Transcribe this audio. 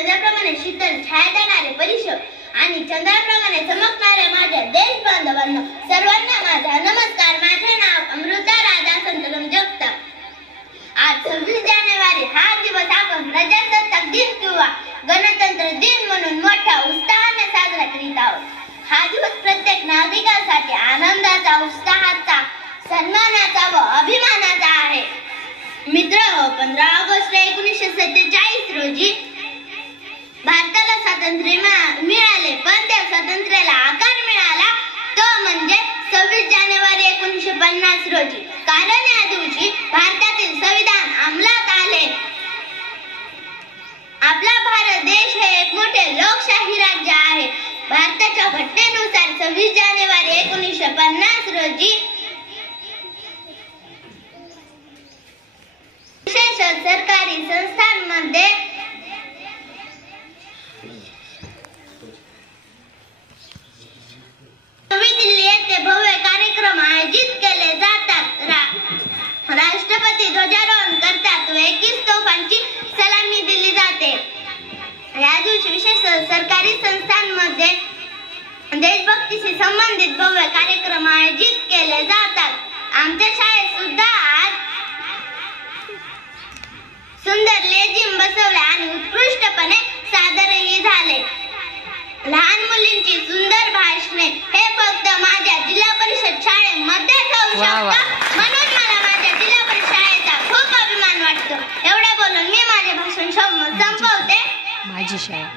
सूर्याप्रमाणे शीतल छाया देणारे परिसर आणि चंद्राप्रमाणे चमकणारे माझ्या देश बांधवांनो, सर्वांना माझा नमस्कार. माझे नाव अमृता राधा संतगम जगताप. आज 26 जानेवारी हा दिवस आपण प्रजासत्ताक दिन किंवा गणतंत्र दिन म्हणून मोठ्या उत्साहाने साजरा करीत आहोत. हा दिवस प्रत्येक नागरिकासाठी आनंदाचा, उत्साहाचा, सन्मानाचा व अभिमानाचा आहे. मित्रहो, 15 ऑगस्ट 1947 रोजी भारताला स्वातंत्र्य मिळाले, पण त्या स्वातंत्र्याला आकार मिळाला तो म्हणजे 26 जानेवारी 1950 रोजी. कारण या दिवशी भारतातील संविधान अंमलात आले. आपला भारत देश हे एक मोठे लोकशाही राज्य आहे. भारताच्या घटनेनुसार 26 जानेवारी 1950 रोजी विशेष सरकारी संस्थांमध्ये नवी दिल्ली येथे भव्य कार्यक्रम आयोजित केले जातात. राष्ट्रपती ध्वजारोहण करतात व 21 तोफांची सलामी दिली जाते. या दिवशी विशेष सरकारी संस्थांमध्ये देशभक्तीशी संबंधित भव्य कार्यक्रम आयोजित केले जातात. आमच्या शाळेत सुद्धा आज सुंदर लेझिम बसवले आणि उत्कृष्टपणे सादरही झाले. लहान मुलींची सुंदर भाषणे हे फक्त माझ्या जिल्हा परिषद शाळेमध्येच होऊ शकतं, म्हणून मला माझ्या जिल्हा परिषद शाळेचा खूप अभिमान वाटतो. एवढे बोलून मी माझे भाषण संपवते. माझी शाळा